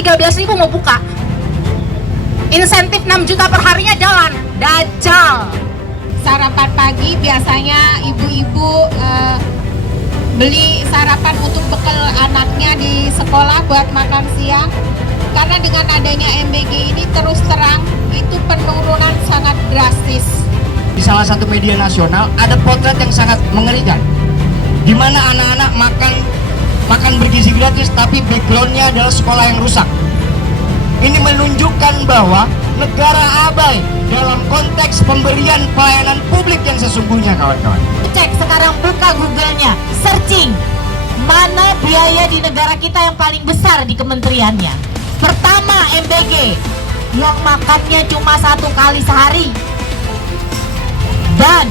13.000 mau buka. Insentif 6 juta per harinya jalan. Dajjal. Sarapan pagi biasanya ibu-ibu beli sarapan untuk bekal anaknya di sekolah buat makan siang. Karena dengan adanya MBG ini terus terang itu penurunan sangat drastis. Di salah satu media nasional ada potret yang sangat mengerikan, di mana anak-anak makan bergizi gratis tapi backgroundnya adalah sekolah yang rusak. Ini menunjukkan bahwa negara abai dalam konteks pemberian pelayanan publik yang sesungguhnya, kawan-kawan. Cek sekarang, buka Google-nya, searching mana biaya di negara kita yang paling besar di kementeriannya. Pertama MBG, yang makannya cuma 1 kali sehari. Dan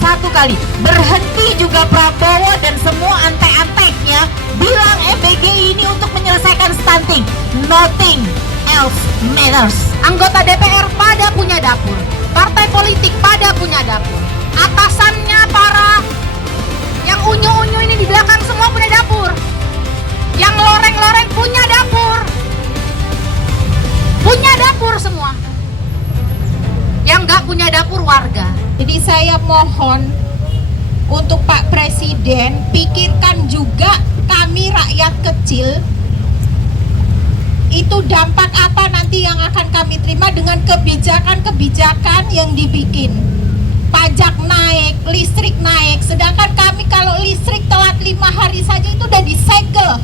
1 kali berhenti juga Prabowo dan semua antek-anteknya bilang MBG ini untuk menyelesaikan stunting. Nothing else matters. Anggota DPR pada punya dapur, partai politik pada punya dapur, atasannya para yang unyu-unyu ini di belakang semua punya dapur, yang loreng-loreng punya dapur semua, yang nggak punya dapur warga. Jadi saya mohon untuk Pak Presiden, pikirkan juga kami rakyat kecil, itu dampak apa nanti yang akan kami terima dengan kebijakan-kebijakan yang dibikin. Pajak naik, listrik naik, sedangkan kami kalau listrik telat 5 hari saja itu udah disegel.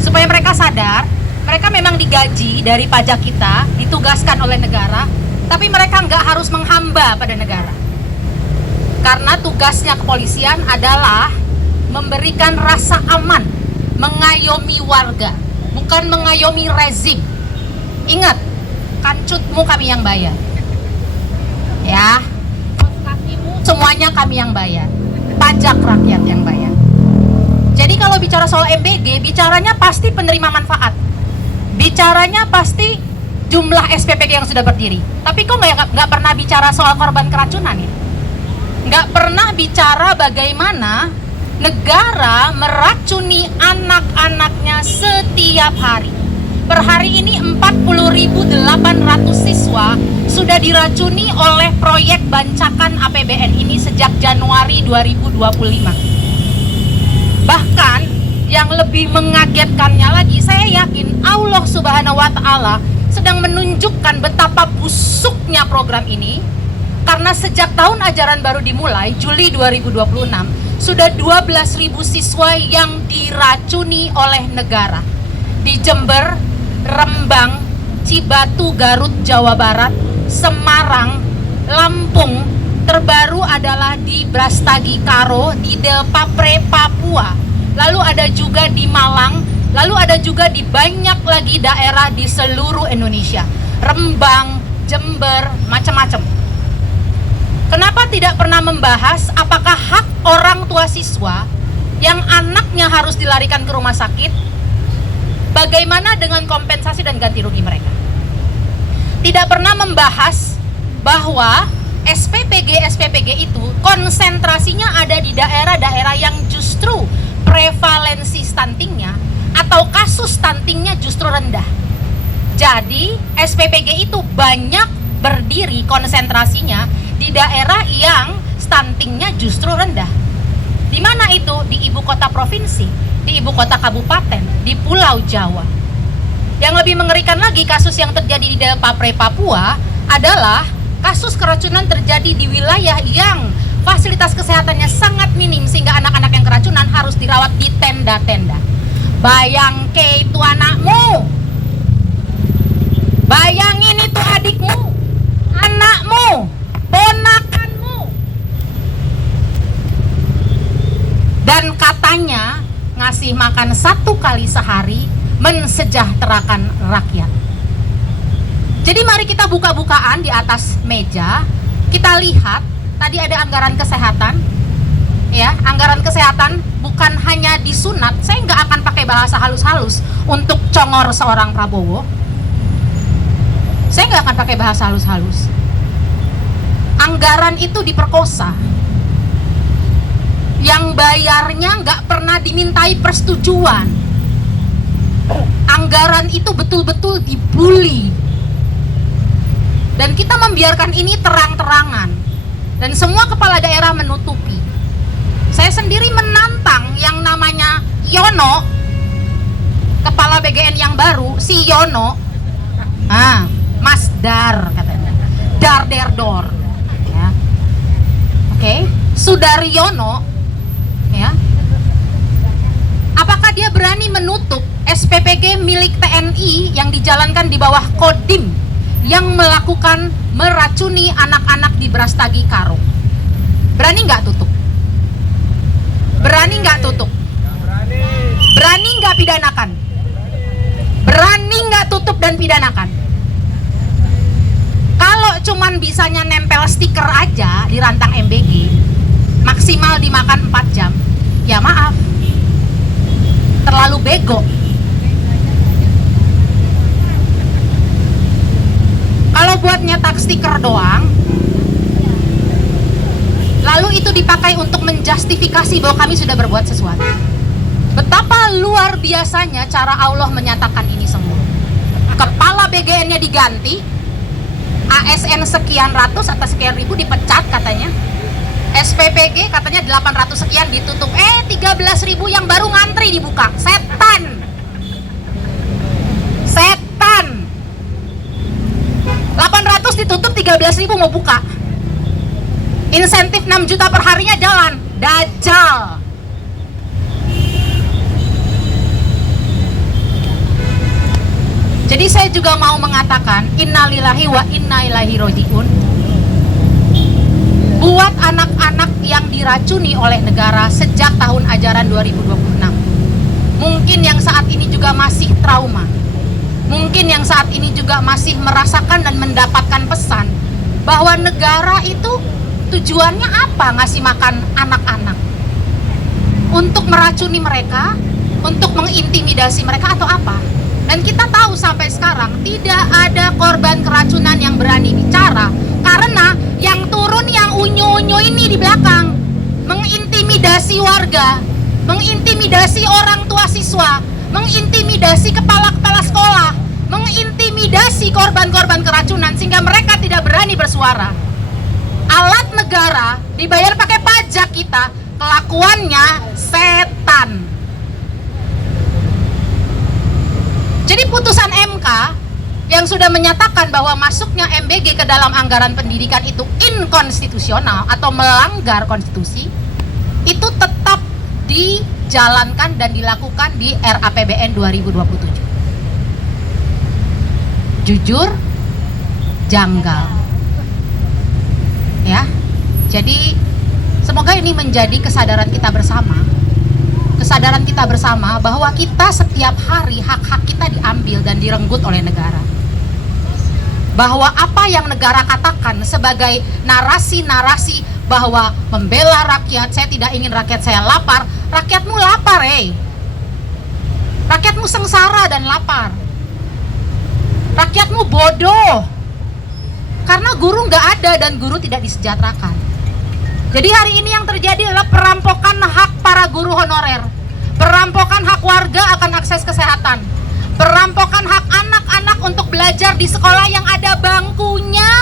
Supaya mereka sadar, mereka memang digaji dari pajak kita, ditugaskan oleh negara, tapi mereka nggak harus menghamba pada negara. Karena tugasnya kepolisian adalah memberikan rasa aman, mengayomi warga, bukan mengayomi rezim. Ingat, kancutmu kami yang bayar. Ya, kakimu semuanya kami yang bayar. Pajak rakyat yang bayar. Jadi kalau bicara soal MBG, bicaranya pasti penerima manfaat. Bicaranya pasti jumlah SPPG yang sudah berdiri. Tapi kok nggak pernah bicara soal korban keracunan ya? Nggak pernah bicara bagaimana negara meracuni anak-anaknya setiap hari. Per hari ini 40.800 siswa sudah diracuni oleh proyek bancakan APBN ini sejak Januari 2025. Bahkan yang lebih mengagetkannya lagi, saya yakin Allah Subhanahu wa Ta'ala sedang menunjukkan betapa busuknya program ini. Karena sejak tahun ajaran baru dimulai, Juli 2026, sudah 12.000 siswa yang diracuni oleh negara. Di Jember, Rembang, Cibatu, Garut, Jawa Barat, Semarang, Lampung, terbaru adalah di Brastagi Karo, di Del Papre, Papua. Lalu ada juga di Malang, lalu ada juga di banyak lagi daerah di seluruh Indonesia. Rembang, Jember, macam-macam. Kenapa tidak pernah membahas apakah hak orang tua siswa yang anaknya harus dilarikan ke rumah sakit, bagaimana dengan kompensasi dan ganti rugi mereka? Tidak pernah membahas bahwa SPPG itu konsentrasinya ada di daerah-daerah yang justru prevalensi stuntingnya atau kasus stuntingnya justru rendah. Jadi SPPG itu banyak berdiri konsentrasinya di daerah yang stuntingnya justru rendah. Di mana itu? Di ibu kota provinsi, di ibu kota kabupaten, di Pulau Jawa. Yang lebih mengerikan lagi, kasus yang terjadi di Del Papre, Papua adalah kasus keracunan terjadi di wilayah yang fasilitas kesehatannya sangat minim sehingga anak-anak yang keracunan harus dirawat di tenda-tenda. Bayangke itu anakmu, bayangin itu adikmu, anakmu, ponakanmu. Dan katanya ngasih makan 1 kali sehari mensejahterakan rakyat. Jadi mari kita buka-bukaan di atas meja, kita lihat tadi ada anggaran kesehatan. Ya, anggaran kesehatan bukan hanya disunat. Saya nggak akan pakai bahasa halus-halus untuk congor seorang Prabowo. Saya nggak akan pakai bahasa halus-halus. Anggaran itu diperkosa. Yang bayarnya nggak pernah dimintai persetujuan. Anggaran itu betul-betul dibully. Dan kita membiarkan ini terang-terangan. Dan semua kepala daerah menutupi. Saya sendiri menantang yang namanya Yono, kepala BGN yang baru, si Yono, Mas Dar katanya, Dar Der Dor, ya. Oke, Sudaryono, ya. Apakah dia berani menutup SPPG milik TNI yang dijalankan di bawah Kodim yang melakukan meracuni anak-anak di Brastagi Karo? Berani nggak tutup? Berani nggak tutup? Berani nggak pidanakan? Berani nggak tutup dan pidanakan? Kalau cuman bisanya nempel stiker aja di rantang MBG, maksimal dimakan 4 jam, ya maaf, terlalu bego. Kalau buat nyetak stiker doang, lalu itu dipakai untuk menjustifikasi bahwa kami sudah berbuat sesuatu. Betapa luar biasanya cara Allah menyatakan ini semua. Kepala BGN-nya diganti, ASN sekian ratus atau sekian ribu dipecat katanya, SPPG katanya 800 sekian ditutup, 13.000 yang baru ngantri dibuka. Setan, setan. 800 ditutup, 13.000 mau buka. Insentif 6 juta per harinya jalan. Dajjal. Jadi saya juga mau mengatakan innalillahi wa inna ilaihi rajiun. Buat anak-anak yang diracuni oleh negara sejak tahun ajaran 2026, mungkin yang saat ini juga masih trauma, mungkin yang saat ini juga masih merasakan dan mendapatkan pesan bahwa negara itu tujuannya apa ngasih makan anak-anak? Untuk meracuni mereka, untuk mengintimidasi mereka atau apa? Dan kita tahu sampai sekarang tidak ada korban keracunan yang berani bicara, karena yang turun yang unyu-unyu ini di belakang mengintimidasi warga, mengintimidasi orang tua siswa, mengintimidasi kepala-kepala sekolah, mengintimidasi korban-korban keracunan sehingga mereka tidak berani bersuara. Alat negara dibayar pakai pajak kita, kelakuannya setan. Jadi putusan MK yang sudah menyatakan bahwa masuknya MBG ke dalam anggaran pendidikan itu inkonstitusional atau melanggar konstitusi, itu tetap dijalankan dan dilakukan di RAPBN 2027. Jujur, janggal. Ya. Jadi semoga ini menjadi kesadaran kita bersama. Kesadaran kita bersama bahwa kita setiap hari hak-hak kita diambil dan direnggut oleh negara. Bahwa apa yang negara katakan sebagai narasi-narasi bahwa membela rakyat, saya tidak ingin rakyat saya lapar, rakyatmu lapar, rakyatmu sengsara dan lapar, rakyatmu bodoh karena guru nggak ada dan guru tidak disejahterakan. Jadi hari ini yang terjadi adalah perampokan hak para guru honorer, perampokan hak warga akan akses kesehatan, perampokan hak anak-anak untuk belajar di sekolah yang ada bangkunya.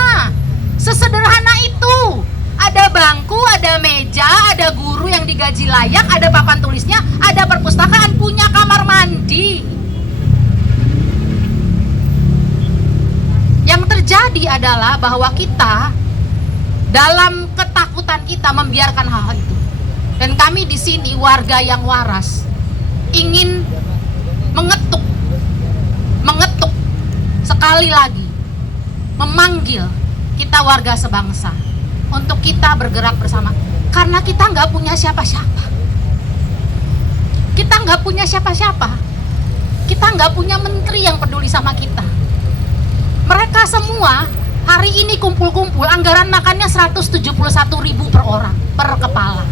Sesederhana itu. Ada bangku, ada meja, ada guru yang digaji layak, ada papan tulisnya, ada perpustakaan, punya kamar mandi. Yang terjadi adalah bahwa kita dalam ketakutan kita membiarkan hal-hal itu. Dan kami di sini warga yang waras ingin mengetuk sekali lagi, memanggil kita warga sebangsa untuk kita bergerak bersama, karena kita nggak punya siapa-siapa. Kita nggak punya siapa-siapa. Kita nggak punya menteri yang peduli sama kita. Mereka semua hari ini kumpul-kumpul, anggaran makannya 171.000 per orang, per kepala.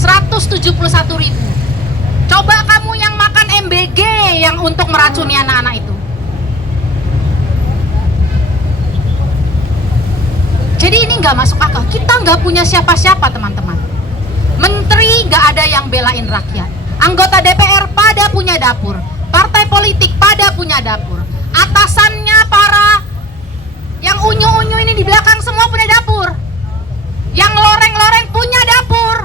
171.000. Coba kamu yang makan MBG yang untuk meracuni anak-anak itu. Jadi ini nggak masuk akal. Kita nggak punya siapa-siapa, teman-teman. Menteri nggak ada yang belain rakyat. Anggota DPR pada punya dapur, partai politik pada punya dapur, atasannya para yang unyu-unyu ini di belakang semua punya dapur, yang loreng-loreng punya dapur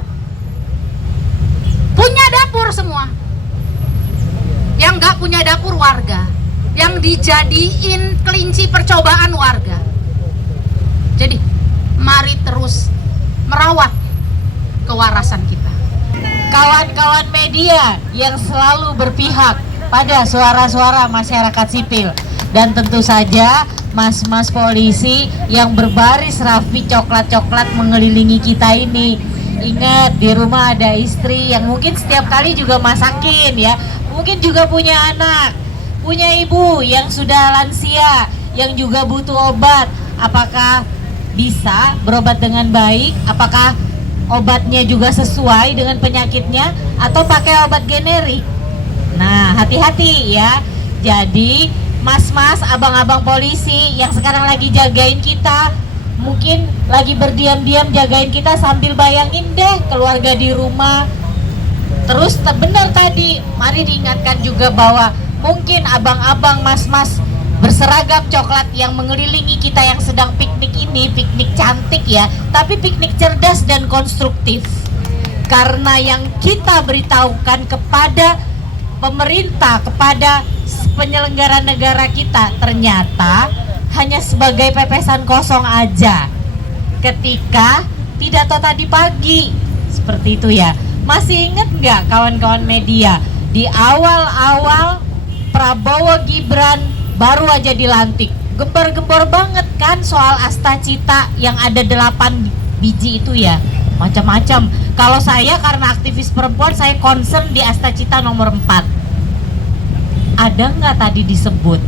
semua. Yang nggak punya dapur warga, yang dijadiin kelinci percobaan warga. Jadi mari terus merawat kewarasan kita. Kawan-kawan media yang selalu berpihak pada suara-suara masyarakat sipil, dan tentu saja mas-mas polisi yang berbaris rapi coklat-coklat mengelilingi kita ini. Ingat, di rumah ada istri yang mungkin setiap kali juga masakin ya, mungkin juga punya anak, punya ibu yang sudah lansia, yang juga butuh obat. Apakah bisa berobat dengan baik? Apakah obatnya juga sesuai dengan penyakitnya, atau pakai obat generik? Nah, hati-hati ya. Jadi mas-mas, abang-abang polisi yang sekarang lagi jagain kita, mungkin lagi berdiam-diam jagain kita sambil bayangin deh keluarga di rumah. Terus benar tadi, mari diingatkan juga bahwa mungkin abang-abang, mas-mas berseragam coklat yang mengelilingi kita yang sedang piknik ini, piknik cantik ya, tapi piknik cerdas dan konstruktif. Karena yang kita beritahukan kepada pemerintah, kepada penyelenggara negara kita, ternyata hanya sebagai pepesan kosong aja ketika pidato tadi pagi. Seperti itu ya. Masih ingat nggak kawan-kawan media, di awal-awal Prabowo Gibran baru aja dilantik, gempar-gempar banget kan soal Astacita yang ada 8 biji itu ya, macam-macam. Kalau saya karena aktivis perempuan, saya concern di Astacita nomor 4. Ada nggak tadi disebut?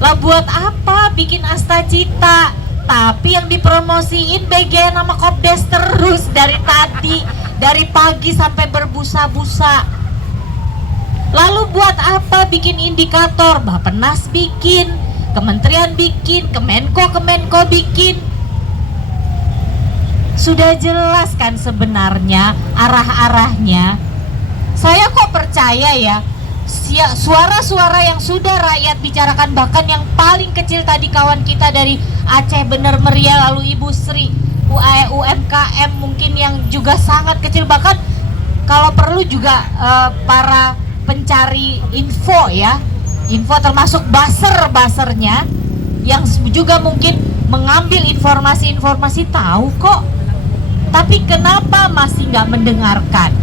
Lah buat apa bikin Astacita? Tapi yang dipromosiin BG nama Kopdes terus dari tadi, dari pagi sampai berbusa-busa. Lalu buat apa bikin indikator? Bappenas bikin, kementerian bikin, Kemenko bikin. Sudah jelas kan sebenarnya arah-arahnya. Saya kok percaya ya, suara-suara yang sudah rakyat bicarakan, bahkan yang paling kecil tadi kawan kita dari Aceh Bener Meriah, lalu Ibu Sri UMKM mungkin yang juga sangat kecil, bahkan kalau perlu juga para pencari info ya, info termasuk buzzer-buzzernya yang juga mungkin mengambil informasi-informasi tahu kok. Tapi kenapa masih nggak mendengarkan?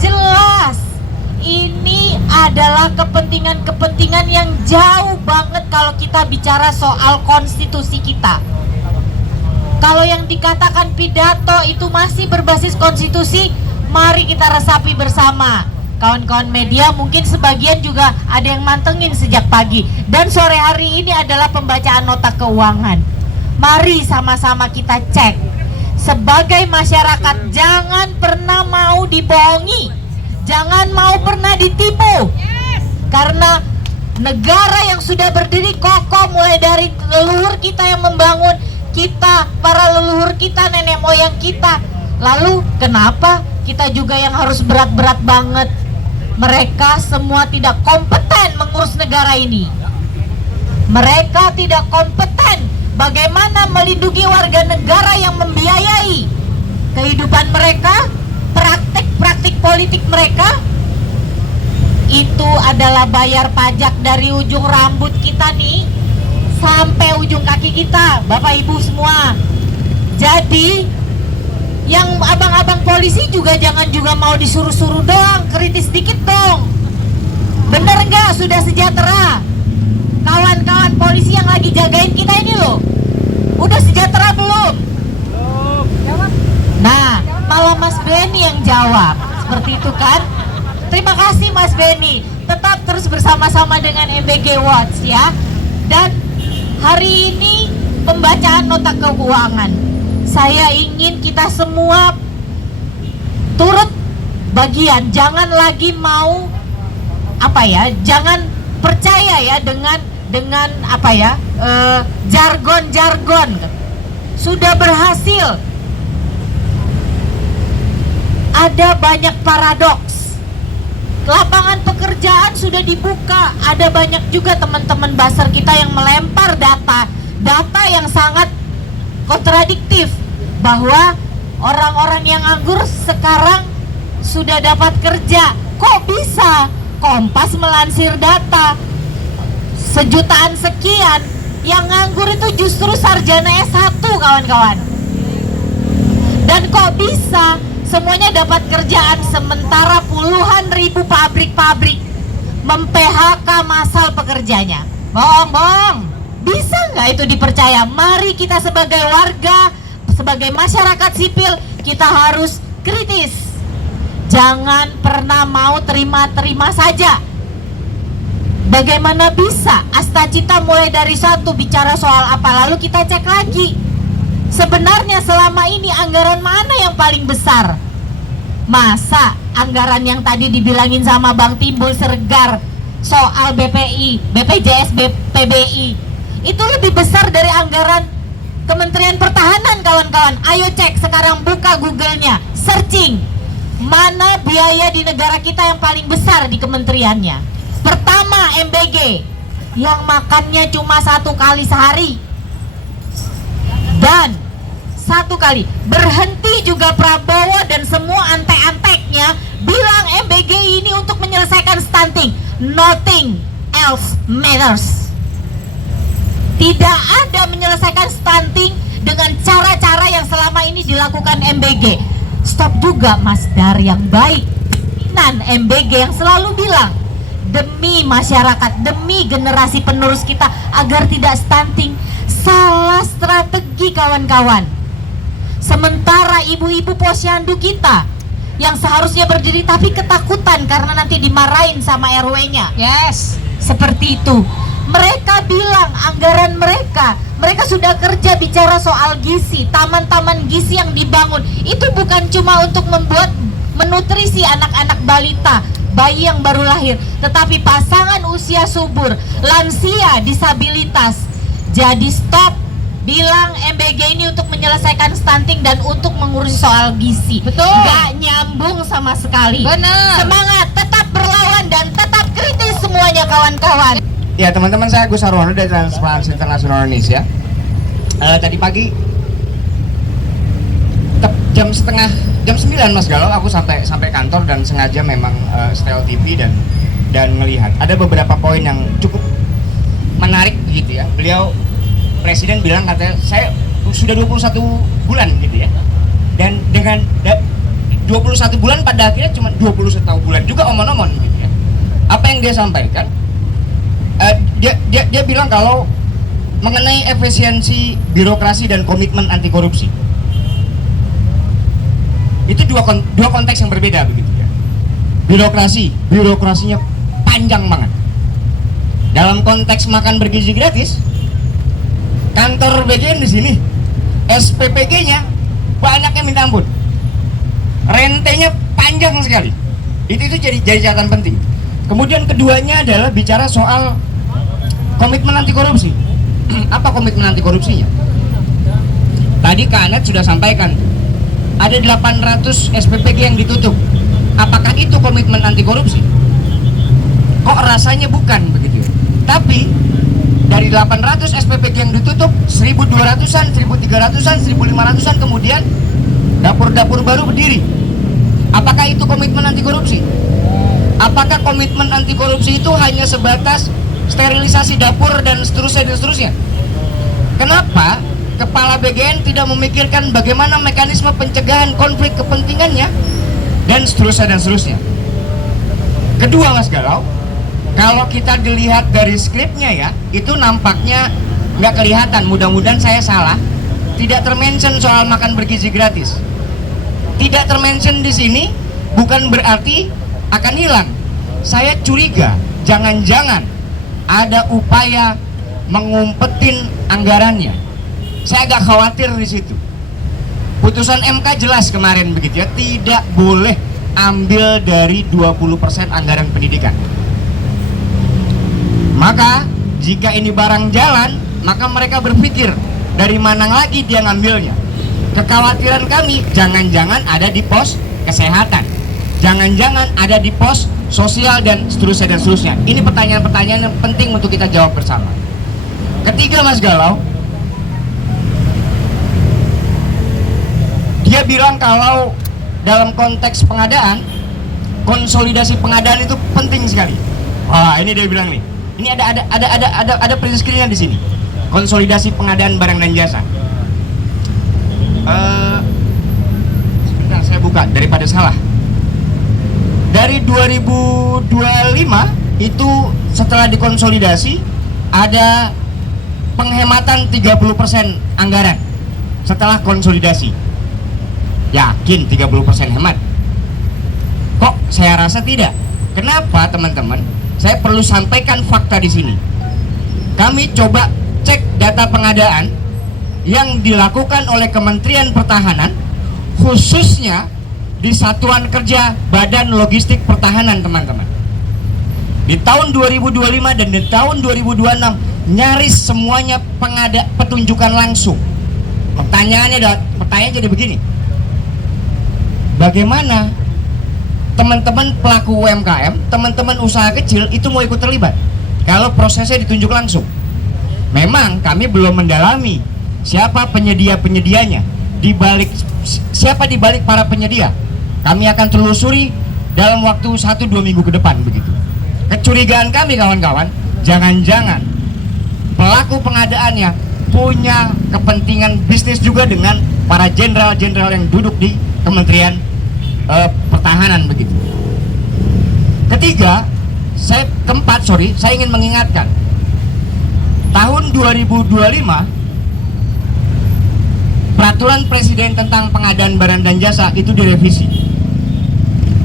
Jelas ini adalah kepentingan-kepentingan yang jauh banget kalau kita bicara soal konstitusi kita. Kalau yang dikatakan pidato itu masih berbasis konstitusi, mari kita resapi bersama. Kawan-kawan media mungkin sebagian juga ada yang mantengin sejak pagi. Dan sore hari ini adalah pembacaan nota keuangan. Mari sama-sama kita cek. Sebagai masyarakat jangan pernah mau dibohongi, jangan mau pernah ditipu. Karena negara yang sudah berdiri kokoh mulai dari leluhur kita yang membangun kita, para leluhur kita, nenek moyang kita. Lalu kenapa kita juga yang harus berat-berat banget? Mereka semua tidak kompeten mengurus negara ini. Mereka tidak kompeten bagaimana melindungi warga negara yang membiayai kehidupan mereka, praktik-praktik politik mereka. Itu adalah bayar pajak dari ujung rambut kita nih sampai ujung kaki kita, Bapak Ibu semua. Jadi yang abang-abang polisi juga jangan juga mau disuruh-suruh doang, kritis dikit dong. Bener nggak sudah sejahtera? Kawan-kawan polisi yang lagi jagain kita ini loh, udah sejahtera belum? Nah, malah Mas Benny yang jawab seperti itu kan? Terima kasih Mas Benny. Tetap terus bersama-sama dengan MBG Watch ya. Dan hari ini pembacaan nota keuangan. Saya ingin kita semua turut bagian, jangan lagi mau jangan percaya ya dengan jargon-jargon. Sudah berhasil. Ada banyak paradoks. lapangan pekerjaan sudah dibuka. Ada banyak juga teman-teman baser kita yang melempar data yang sangat kontradiktif, bahwa orang-orang yang nganggur sekarang sudah dapat kerja. Kok bisa? Kompas melansir data, sejutaan sekian yang nganggur itu justru sarjana S1, kawan-kawan. Dan kok bisa semuanya dapat kerjaan, sementara puluhan ribu pabrik-pabrik mem-PHK massal pekerjanya? Bohong. Bisa nggak itu dipercaya? Mari kita sebagai warga, sebagai masyarakat sipil, kita harus kritis. Jangan pernah mau terima-terima saja. Bagaimana bisa Astacita mulai dari satu bicara soal apa, lalu kita cek lagi. Sebenarnya selama ini anggaran mana yang paling besar? Masa anggaran yang tadi dibilangin sama Bang Timbul Siregar soal BPI, BPJS, PBI itu lebih besar dari anggaran Kementerian Pertahanan, kawan-kawan? Ayo cek sekarang, buka Google-nya, searching mana biaya di negara kita yang paling besar di kementeriannya. Pertama, MBG yang makannya cuma 1 kali sehari, dan 1 kali berhenti juga Prabowo dan semua antek-anteknya bilang MBG ini untuk menyelesaikan stunting. Nothing else matters. Tidak ada menyelesaikan stunting dengan cara-cara yang selama ini dilakukan MBG. Stop juga Mas Dar yang baik, pimpinan MBG yang selalu bilang demi masyarakat, demi generasi penerus kita agar tidak stunting. Salah strategi, kawan-kawan. Sementara ibu-ibu posyandu kita yang seharusnya berdiri tapi ketakutan karena nanti dimarahin sama RW-nya. Yes. Seperti itu. Mereka bilang anggaran mereka sudah kerja bicara soal gizi, taman-taman gizi yang dibangun. Itu bukan cuma untuk membuat menutrisi anak-anak balita, bayi yang baru lahir, tetapi pasangan usia subur, lansia, disabilitas. Jadi stop bilang MBG ini untuk menyelesaikan stunting dan untuk mengurus soal gizi. Betul. Gak nyambung sama sekali. Benar. Semangat, tetap berlawan dan tetap kritis semuanya, kawan-kawan. Ya teman-teman, saya Agus Harwono dari Transparansi Internasional Indonesia. Tadi pagi jam 9 Mas Galuh aku sampai kantor dan sengaja memang setel TV dan melihat ada beberapa poin yang cukup menarik gitu ya. Beliau Presiden bilang katanya saya sudah 21 bulan gitu ya. Dan dengan 21 bulan pada akhirnya cuma 21 bulan juga omon-omon gitu ya. Apa yang dia sampaikan? Dia bilang kalau mengenai efisiensi birokrasi dan komitmen anti korupsi itu dua konteks yang berbeda begitu ya. Birokrasinya panjang banget. Dalam konteks makan bergizi gratis, kantor BGN di sini SPPG-nya banyak yang minta ampun, rentenya panjang sekali. Itu jadi catatan penting. Kemudian keduanya adalah bicara soal komitmen anti korupsi. Apa komitmen anti korupsinya? Tadi Kak Anet sudah sampaikan, ada 800 SPPG yang ditutup. Apakah itu komitmen anti korupsi? Kok rasanya bukan begitu. Tapi dari 800 SPPG yang ditutup, 1.200-an, 1.300-an, 1.500-an kemudian dapur-dapur baru berdiri. Apakah itu komitmen anti korupsi? Apakah komitmen anti korupsi itu hanya sebatas sterilisasi dapur dan seterusnya? Kenapa Kepala BGN tidak memikirkan bagaimana mekanisme pencegahan konflik kepentingannya dan seterusnya? Kedua Mas Galuh, kalau kita dilihat dari skripnya ya, itu nampaknya nggak kelihatan, mudah-mudahan saya salah, tidak termention soal makan bergizi gratis. Tidak termention di sini bukan berarti akan hilang. Saya curiga jangan-jangan ada upaya mengumpetin anggarannya. Saya agak khawatir di situ. Putusan MK jelas kemarin begitu ya, tidak boleh ambil dari 20% anggaran pendidikan. Maka jika ini barang jalan, maka mereka berpikir dari mana lagi dia ngambilnya. Kekhawatiran kami jangan-jangan ada di pos kesehatan, jangan-jangan ada di pos sosial, dan seterusnya. Ini pertanyaan-pertanyaan yang penting untuk kita jawab bersama. Ketiga, Mas Galau, dia bilang kalau dalam konteks pengadaan, konsolidasi pengadaan itu penting sekali. Wah, ini dia bilang nih. Ini ada print screen-nya di sini. Konsolidasi pengadaan barang dan jasa. Sebentar, saya buka daripada salah. Dari 2025 itu setelah dikonsolidasi ada penghematan 30% anggaran setelah konsolidasi. Yakin 30% hemat? Kok saya rasa tidak. Kenapa, teman-teman? Saya perlu sampaikan fakta di sini. Kami coba cek data pengadaan yang dilakukan oleh Kementerian Pertahanan, khususnya di Satuan Kerja Badan Logistik Pertahanan, teman-teman. Di tahun 2025 dan di tahun 2026 nyaris semuanya petunjukan langsung. Pertanyaannya jadi begini. Bagaimana teman-teman pelaku UMKM, teman-teman usaha kecil itu mau ikut terlibat kalau prosesnya ditunjuk langsung? Memang kami belum mendalami siapa penyedia-penyedianya, siapa di balik para penyedia. Kami akan telusuri dalam waktu 1-2 minggu ke depan begitu. Kecurigaan kami, kawan-kawan, jangan-jangan pelaku pengadaannya punya kepentingan bisnis juga dengan para jenderal-jenderal yang duduk di Kementerian Pertahanan begitu. Keempat, saya ingin mengingatkan, tahun 2025 Peraturan Presiden tentang pengadaan barang dan jasa itu direvisi.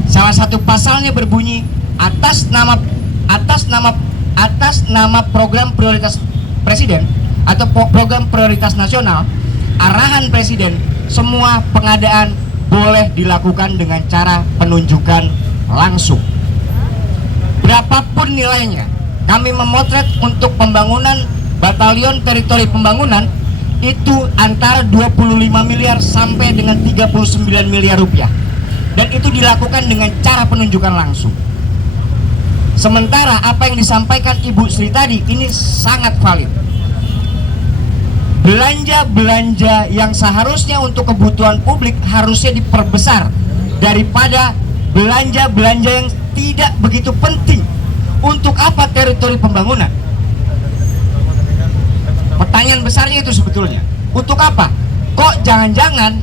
Salah satu pasalnya berbunyi atas nama program prioritas Presiden atau program prioritas nasional, arahan Presiden, semua pengadaan boleh dilakukan dengan cara penunjukan langsung. Berapapun nilainya, kami memotret untuk pembangunan batalion teritori pembangunan itu antara 25 miliar sampai dengan 39 miliar rupiah. Dan itu dilakukan dengan cara penunjukan langsung. Sementara apa yang disampaikan Ibu Sri tadi ini sangat valid. Belanja-belanja yang seharusnya untuk kebutuhan publik harusnya diperbesar daripada belanja-belanja yang tidak begitu penting. Untuk apa teritori pembangunan? Pertanyaan besarnya itu sebetulnya, untuk apa? Kok jangan-jangan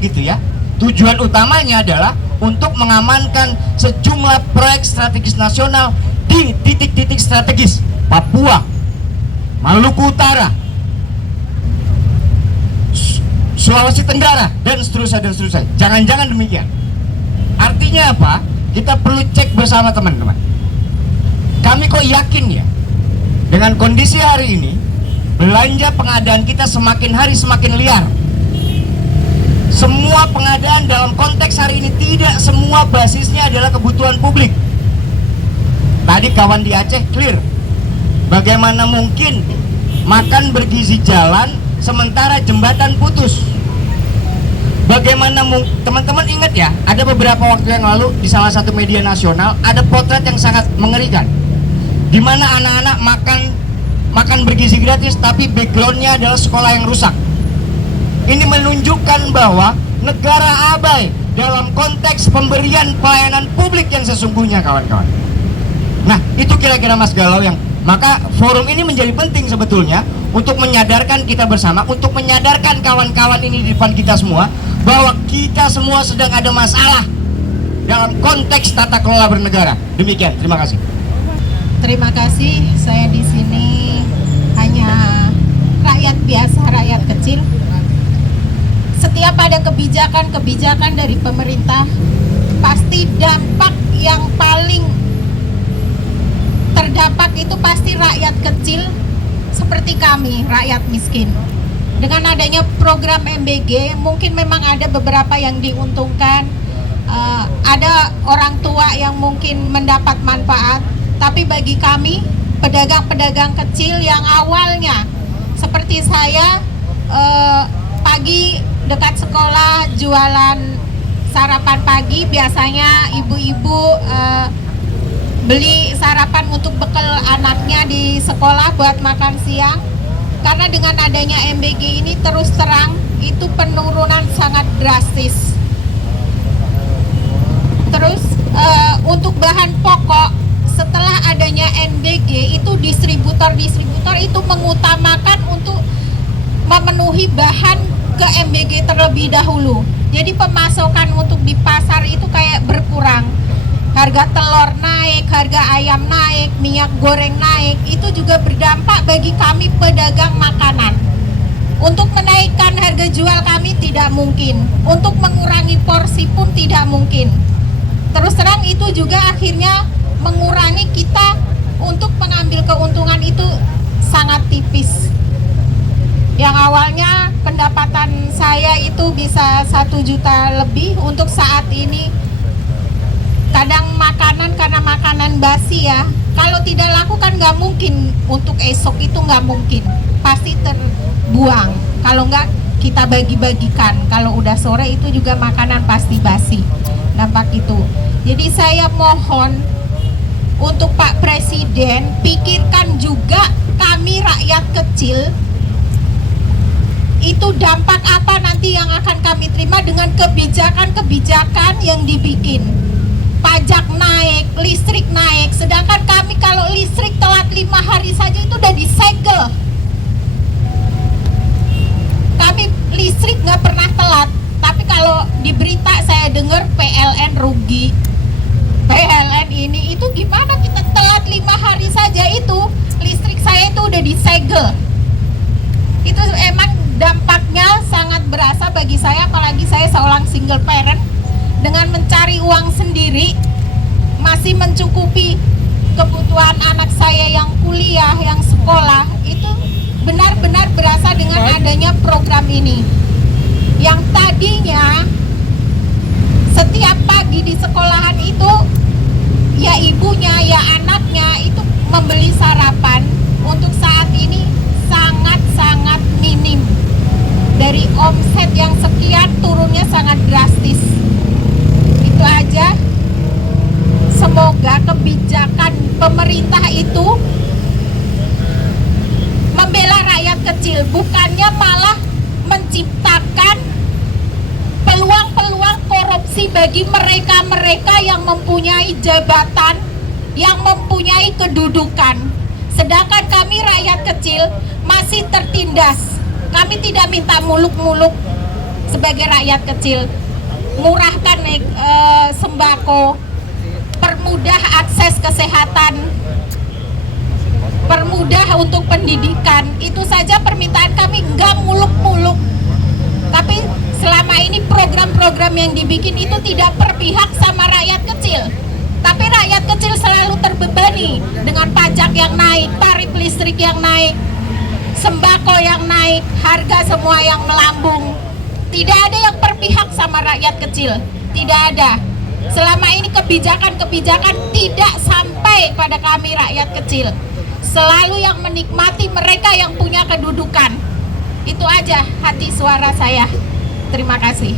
gitu ya, tujuan utamanya adalah untuk mengamankan sejumlah proyek strategis nasional di titik-titik strategis Papua, Maluku Utara, Sulawesi Tenggara, dan seterusnya. Jangan-jangan demikian. Artinya apa? Kita perlu cek bersama, teman-teman. Kami kok yakin ya, dengan kondisi hari ini belanja pengadaan kita semakin hari semakin liar. Semua pengadaan dalam konteks hari ini tidak semua basisnya adalah kebutuhan publik. Tadi kawan di Aceh clear, bagaimana mungkin makan bergizi jalan sementara jembatan putus? Bagaimana teman-teman ingat ya, ada beberapa waktu yang lalu di salah satu media nasional ada potret yang sangat mengerikan, di mana anak-anak makan bergizi gratis tapi backgroundnya adalah sekolah yang rusak. Ini menunjukkan bahwa negara abai dalam konteks pemberian pelayanan publik yang sesungguhnya, kawan-kawan. Nah, itu kira-kira Mas Galau yang maka forum ini menjadi penting sebetulnya untuk menyadarkan kita bersama, untuk menyadarkan kawan-kawan ini di depan kita semua bahwa kita semua sedang ada masalah dalam konteks tata kelola bernegara. Demikian, terima kasih. Terima kasih. Saya di sini hanya rakyat biasa, rakyat kecil. Setiap ada kebijakan dari pemerintah, pasti dampak yang paling terdampak itu pasti rakyat kecil seperti kami, rakyat miskin. Dengan adanya program MBG, mungkin memang ada beberapa yang diuntungkan, ada orang tua yang mungkin mendapat manfaat, tapi bagi kami, pedagang-pedagang kecil yang awalnya seperti saya, pagi dekat sekolah jualan sarapan pagi, biasanya ibu-ibu beli sarapan untuk bekal anaknya di sekolah buat makan siang. Karena dengan adanya MBG ini terus terang itu penurunan sangat drastis. Terus untuk bahan pokok setelah adanya MBG itu distributor itu mengutamakan untuk memenuhi bahan ke MBG terlebih dahulu. Jadi pemasokan untuk di pasar itu kayak berkurang. Harga telur naik, harga ayam naik, minyak goreng naik, itu juga berdampak bagi kami pedagang makanan. Untuk menaikkan harga jual kami tidak mungkin, untuk mengurangi porsi pun tidak mungkin. Terus terang itu juga akhirnya mengurangi kita untuk mengambil keuntungan itu sangat tipis. Yang awalnya pendapatan saya itu bisa 1 juta lebih, untuk saat ini kadang makanan karena makanan basi ya, kalau tidak laku kan nggak mungkin, untuk esok itu nggak mungkin, pasti terbuang. Kalau nggak kita bagi-bagikan, kalau udah sore itu juga makanan pasti basi, dampak itu. Jadi saya mohon untuk Pak Presiden, pikirkan juga kami rakyat kecil, itu dampak apa nanti yang akan kami terima dengan kebijakan-kebijakan yang dibikin. Pajak naik, listrik naik, sedangkan kami kalau listrik telat 5 hari saja itu udah disegel. Kami listrik nggak pernah telat, tapi kalau di berita saya dengar PLN rugi. PLN ini itu gimana kita telat 5 hari saja itu listrik saya itu udah disegel. Itu emang dampaknya sangat berasa bagi saya, apalagi saya seorang single parent. Dengan mencari uang sendiri, masih mencukupi kebutuhan anak saya yang kuliah, yang sekolah, itu benar-benar berasa dengan adanya program ini. Yang tadinya setiap pagi di sekolahan itu, ya ibunya, ya anaknya itu membeli sarapan, untuk saat ini sangat-sangat minim. Dari omset yang sekian turunnya sangat drastis. Itu aja. Semoga kebijakan pemerintah itu membela rakyat kecil, bukannya malah menciptakan peluang-peluang korupsi bagi mereka-mereka yang mempunyai jabatan, yang mempunyai kedudukan. Sedangkan kami rakyat kecil masih tertindas. Kami tidak minta muluk-muluk sebagai rakyat kecil. Murahkan sembako, permudah akses kesehatan, permudah untuk pendidikan. Itu saja permintaan kami, nggak muluk-muluk. Tapi selama ini program-program yang dibikin itu tidak berpihak sama rakyat kecil. Tapi rakyat kecil selalu terbebani dengan pajak yang naik, tarif listrik yang naik, sembako yang naik, harga semua yang melambung. Tidak ada yang berpihak sama rakyat kecil, tidak ada. Selama ini kebijakan-kebijakan tidak sampai pada kami rakyat kecil. Selalu yang menikmati mereka yang punya kedudukan. Itu aja hati suara saya. Terima kasih.